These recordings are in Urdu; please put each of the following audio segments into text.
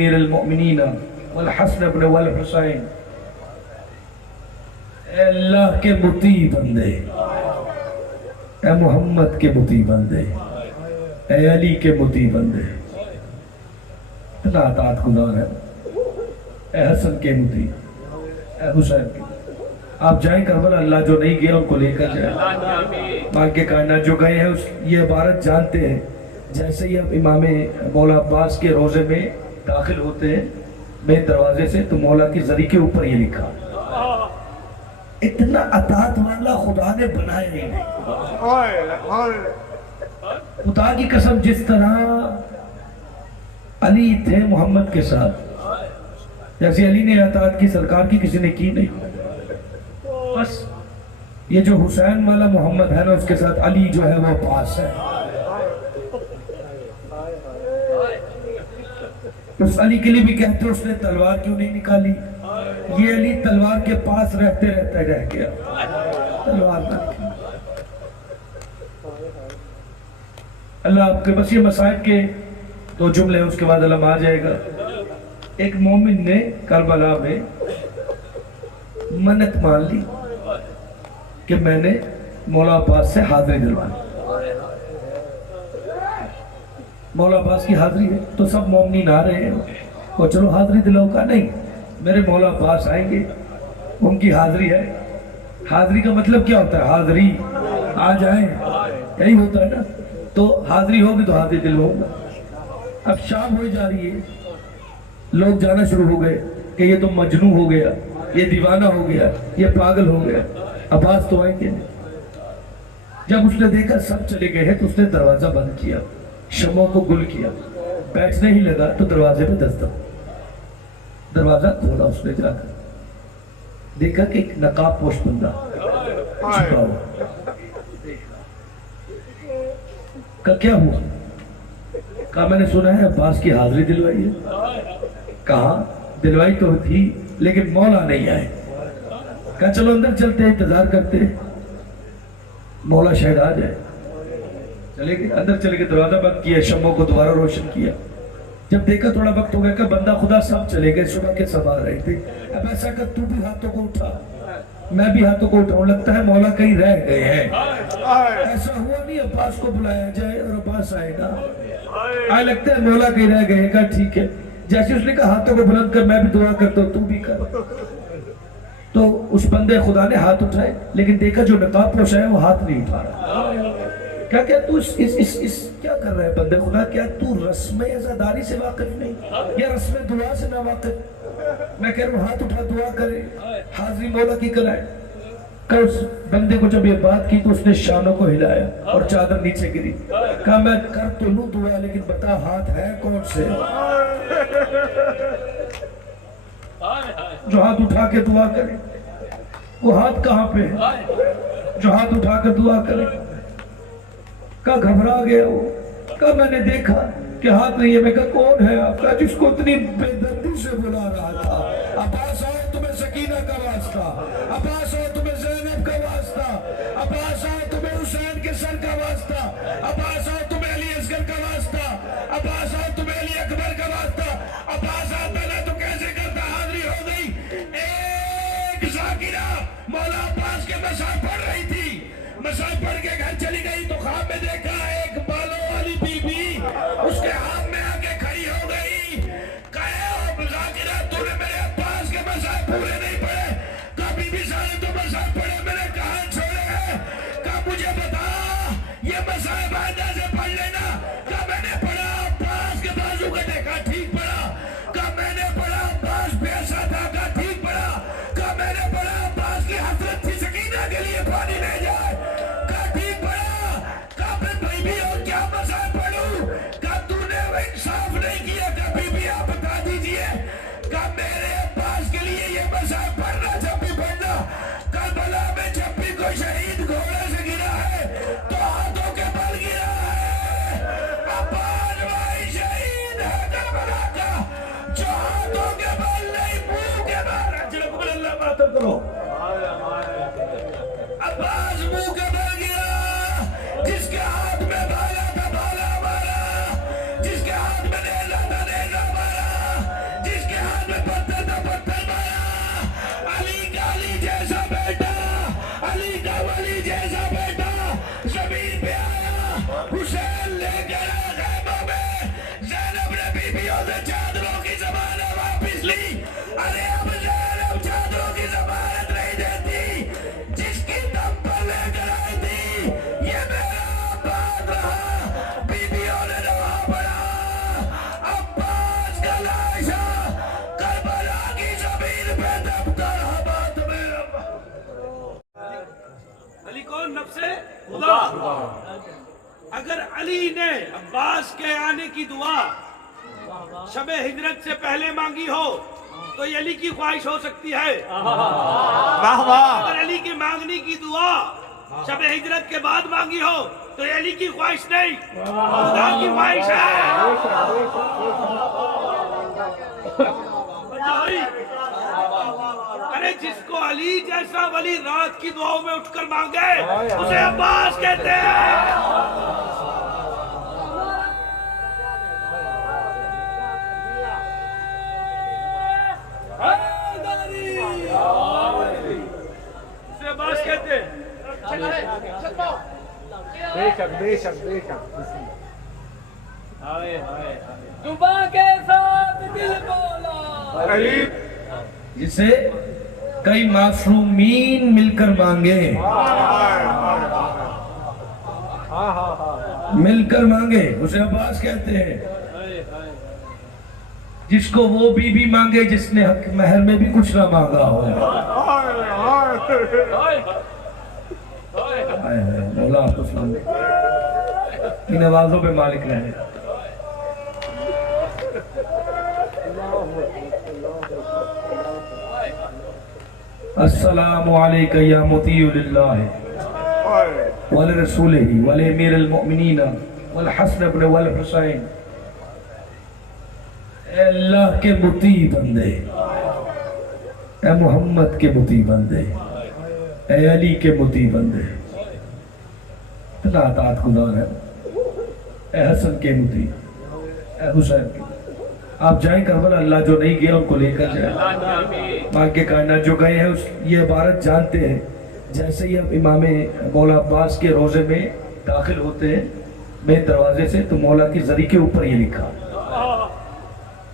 امیر المؤمنین والحسن ابن والحسین، اے اللہ کے مطیع بندے، اے محمد کے مطیع بندے، اے علی کے مطیع بندے، اتنا اطاعت گزار ہے، اے حسن کے مطیع، اے حسین کے، آپ جائیں کربلا، اللہ جو نہیں گیا ان کو لے کر جائیں، مال کے کائنات جو گئے ہیں یہ عبارت جانتے ہیں، جیسے ہی اب امام مولا عباس کے روزے میں داخل ہوتے ہیں مین دروازے سے تو مولا کی زری کے اوپر یہ لکھا، اتنا اطاعت والا خدا نے بنایا ہی نہیں۔ خدا کی قسم جس طرح علی تھے محمد کے ساتھ، جیسے علی نے اطاعت کی سرکار کی کسی نے کی نہیں، بس یہ جو حسین والا محمد ہے نا اس کے ساتھ علی جو ہے وہ پاس ہے۔ اس علی کے لیے بھی کہتے ہیں اس نے تلوار کیوں نہیں نکالی، یہ علی تلوار کے پاس رہتے رہتے رہ گیا، تلوار نہ نکالی۔ اللہ آپ کے بس یہ مسائب کے دو جملے ہیں، اس کے بعد علم آ جائے گا۔ ایک مومن نے کربلا میں منت مان لی کہ میں نے مولا عباس سے حاضری دلوانی، مولا عباس کی حاضری ہے تو سب مومنین آ رہے ہیں اور چلو حاضری دلاؤ کا، نہیں میرے مولا عباس آئیں گے، ان کی حاضری ہے۔ حاضری کا مطلب کیا ہوتا ہے؟ حاضری آ جائیں، یہی ہوتا ہے نا، تو حاضری ہوگی تو حاضری دلواؤں گا۔ اب شام ہوئی جا رہی ہے، لوگ جانا شروع ہو گئے کہ یہ تو مجنون ہو گیا، یہ دیوانہ ہو گیا، یہ پاگل ہو گیا، عباس تو آئیں گے نہیں۔ جب اس نے دیکھا سب چلے گئے ہیں تو اس نے دروازہ بند کیا، شمعوں کو گل کیا، بیٹھنے ہی لگا تو دروازے پہ دستک، دروازہ کھولا، اس نے جا کر دیکھا کہ ایک نقاب پوش بندہ چھپا ہوا، کہا کیا ہوا؟ کہا میں نے سنا ہے عباس کی حاضری دلوائی ہے۔ کہا دلوائی تو تھی لیکن مولا نہیں آئے۔ کہا چلو اندر چلتے ہیں، انتظار کرتے ہیں مولا شاید آ جائے۔ چلے گئے اندر، چلے گئے، دروازہ بند کیا، شمعوں کو دوبارہ روشن کیا۔ جب دیکھا تھوڑا وقت ہو گیا کہ بندہ خدا سب چلے گئے، صبح کے سب آ رہے تھے، اب ایسا کہ تو بھی ہاتھوں کو اٹھا، میں بھی ہاتھوں کو اٹھاؤں، لگتا ہے مولا کہیں رہ گئے ہیں۔ ایسا ہوا نہیں عباس کو بلایا جائے اور عباس آئے گا، آئے لگتا ہے مولا کہیں رہ گئے۔ کہا ٹھیک ہے، جیسے اس نے کہا ہاتھوں کو بلند کر، میں بھی دعا کرتا ہوں، تو بھی کر۔ تو اس بندے خدا نے ہاتھ اٹھائے، لیکن دیکھا جو نقاب پوشا ہے وہ ہاتھ نہیں اٹھا رہا۔ کیا تو کیا کر رہا ہے بندے خدا؟ کیا تو رسم عزاداری سے واقف نہیں یا رسم دعا سے نہ واقف؟ میں کہہ رہا ہوں ہاتھ اٹھا، دعا کرے، حاضری مولا کی کرائے۔ کہ اس بندے کو جب یہ بات کی تو اس نے شانوں کو ہلایا اور چادر نیچے گری، کہا میں کر تو لوں دعا لیکن بتا ہاتھ ہے کون سے جو ہاتھ اٹھا کے دعا کرے؟ وہ ہاتھ کہاں پہ ہے جو ہاتھ اٹھا کے دعا کرے؟ کہا گھبرا گیا وہ، کہا میں نے دیکھا کہ ہاتھ نہیں ہے۔ میں کہا کون ہے آپ کا جس کو اتنی بے دردی سے بلا رہا تھا؟ عباس آؤ تمہیں سکینہ کا واسطہ، عباس آؤ تمہیں زینب کا واسطہ، عباس آؤ تمہیں حسین کے سر کا واسطہ، عباس آؤ تمہیں علی اصغر کا واسطہ، عباس آؤ تمہیں علی اکبر کا واسطہ، عباس آؤ پہلے تو کیسے کرتا؟ حاضری ہو گئی۔ ایک ذاکرہ مولا عباس کے مسائل پڑھ رہی تھی، مسائل پڑھ کے گھر چلی گئی تو خواب میں دیکھا ایک بالوں والی بی بی اس کے ہاتھ میں آگے کھڑی ہو گئی۔ کہا ذاکرہ تو نے میرے عباس کے مسائل پورے نہیں پڑھے؟ کہا بی بی سارے تو مسائل پڑھے، میں نے کہاں چھوڑے ہیں؟ کہا مجھے بتا یہ مسائل آئندہ سے پڑھ لینا۔ کہا میں نے پڑھا عباس کے بازو کا دیکھا، ٹھیک پڑھا۔ کہا میں نے پڑھا عباس پیسا تھا، کہا ٹھیک پڑھا۔ کہا میں نے پڑھا عباس کی حسرت تھی سکینہ کے لیے پانی لے جائے، کہا ٹھیک پڑھا۔ کہا پھر بھائی بھی اور کیا مسائل پڑھوں؟ کہا تو نے وہ انصاف نہیں کیا، کبھی بھی آپ بتا دیجئے۔ کہا میرے عباس کے لیے یہ مسائل پڑھنا، جب بھی پڑھنا۔ کربلا میں جب بھی کوئی شہید گھوڑے سے گرا ہے تو ہاتھوں کے بل گرا ہے۔ عباس وہی شہید ہے کربلا کا جو ہاتھوں کے بل نہیں منہ کے بل۔ چلو قبل اللہ ماتم کرو۔ عباس منہ کے بل گرا، جس کے ہاتھ میں بھالا تھا بھالا مارا، جس کے ہاتھ میں نیزہ تھا نیزہ مارا، چادروں کی ضمانت واپس لی. ارے اب زینب چادروں کی ضمانت نہیں دیتی. جس کی دم پر لے کر آئی تھی یہ میرا عباس رہا. بیویوں نے روا پڑا عباس کا لاشا کربلا کی زمین پہ دب کر حبات میں. علی کون؟ نفس خدا. اگر علی نے عباس کے آنے کی دعا شب ہجرت سے پہلے مانگی ہو تو یہ علی کی خواہش ہو سکتی ہے. اگر علی کی مانگنے کی دعا شب ہجرت کے بعد مانگی ہو تو یہ علی کی خواہش نہیں، خدا کی خواہش ہے. ارے جس کو علی جیسا ولی رات کی دعاؤں میں اٹھ کر مانگے اسے عباس کہتے ہیں. اسے عباس کہتے ہیں. بے شک دعا کے ساتھ دل بولا. جسے کئی معصومین مل کر مانگے، مل کر مانگے اسے عباس کہتے ہیں. جس کو وہ بی مانگے جس نے حق مہر میں بھی کچھ نہ مانگا ہو. مولا آپ کو سلام دے، ان آوازوں پہ مالک رہے. السلام علیکہ یا مطیع للہ ولرسولہ ولامیر المؤمنین والحسن بن والحسین. اے اللہ کے مطیع بندے، اے محمد کے مطیع بندے، اے علی کے مطیع بندے. اتنا اطاعت گزار ہے. اے حسن کے مطیع، اے حسین کے. آپ جائیں کربلا، اللہ جو نہیں گیا ان کو لے کر جائیں. ماں کے کائنات جو گئے ہیں یہ عبارت جانتے ہیں. جیسے ہی اب امام مولا عباس کے روزے میں داخل ہوتے ہیں مین دروازے سے تو مولا کی زری کے اوپر یہ لکھا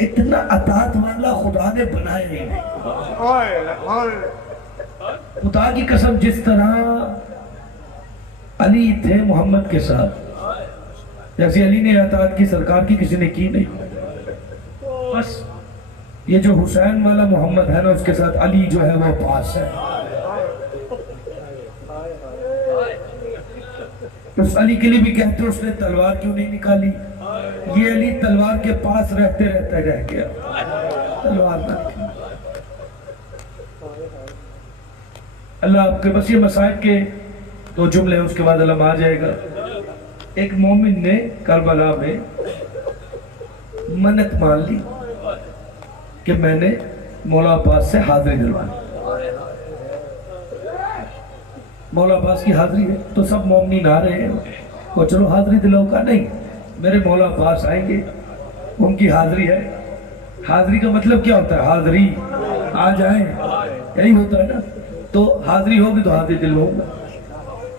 اتنا اطاعت والا خدا نے بنایا ہی نہیں. خدا کی قسم جس طرح علی تھے محمد کے ساتھ، جیسے علی نے اطاعت کی سرکار کی کسی نے کی نہیں. بس یہ جو حسین والا محمد ہے نا اس کے ساتھ علی جو ہے وہ پاس ہے. اس علی کے لیے بھی کہتے ہیں اس نے تلوار کیوں نہیں نکالی. یہ علی تلوار کے پاس رہتے رہتے رہ گیا، تلوار نہ کی. اللہ آپ کے بس یہ مسائل کے دو جملے ہیں اس کے بعد علم آ جائے گا. ایک مومن نے کربلا میں منت مان لی کہ میں نے مولا عباس سے حاضری دلوانی. مولا عباس کی حاضری ہے تو سب مومنین آ رہے ہیں اور چلو حاضری دلاؤ کا نہیں، میرے مولا عباس آئیں گے، ان کی حاضری ہے. حاضری کا مطلب کیا ہوتا ہے؟ حاضری آ جائیں، یہی ہوتا ہے نا. تو حاضری ہوگی تو حاضری دل ہوگا.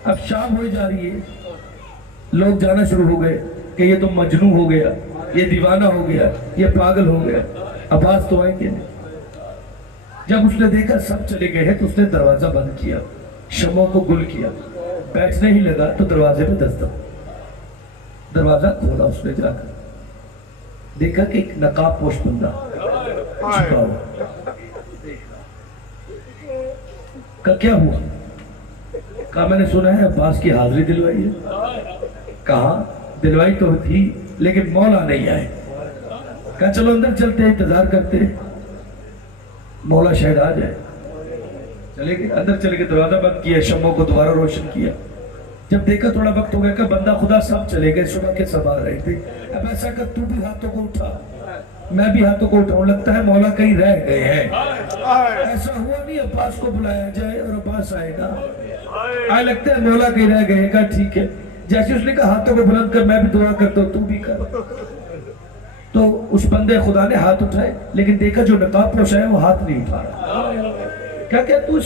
اب شام ہوئی جا رہی ہے، لوگ جانا شروع ہو گئے کہ یہ تو مجنون ہو گیا، یہ دیوانہ ہو گیا، یہ پاگل ہو گیا، عباس تو آئیں گے نہیں. جب اس نے دیکھا سب چلے گئے ہیں تو اس نے دروازہ بند کیا، شمعوں کو گل کیا، بیٹھنے ہی لگا تو دروازے پہ دستک. دروازہ کھولا، اس نے جا کر دیکھا کہ ایک نقاب پوش بندہ چھپا ہوا. کہا کیا ہوا؟ کہا میں نے سنا ہے عباس کی حاضری دلوائی ہے. کہا دلوائی تو تھی لیکن مولا نہیں آئے. کہا چلو اندر چلتے ہیں، انتظار کرتے ہیں مولا شاید آ جائے. چلے گئے اندر، چلے گئے، دروازہ بند کیا، شمعوں کو دوبارہ روشن کیا. جب دیکھا تھوڑا وقت ہو گیا کہ بندہ خدا سب چلے گئے، صبح کے سب آ رہے تھے. اب ایسا کہ تو بھی ہاتھوں کو اٹھا، میں بھی ہاتھوں کو اٹھاؤں، لگتا ہے مولا کہیں رہ گئے ہیں. ایسا ہوا نہیں عباس کو بلایا جائے اور عباس آئے گا. آئے لگتا ہے مولا کہیں رہ گئے. کہا ٹھیک ہے. جیسے اس نے کہا ہاتھوں کو بلند کر، میں بھی دعا کرتا ہوں، تو بھی کر. تو اس بندے خدا نے ہاتھ اٹھائے لیکن دیکھا جو نقاب پوشا ہے وہ ہاتھ نہیں اٹھا رہا. کیا تو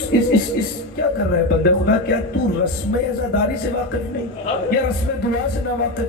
کیا کر رہا ہے بندے خدا؟ کیا تو رسم عزاداری سے واقف نہیں یا رسم دعا سے نہ واقف؟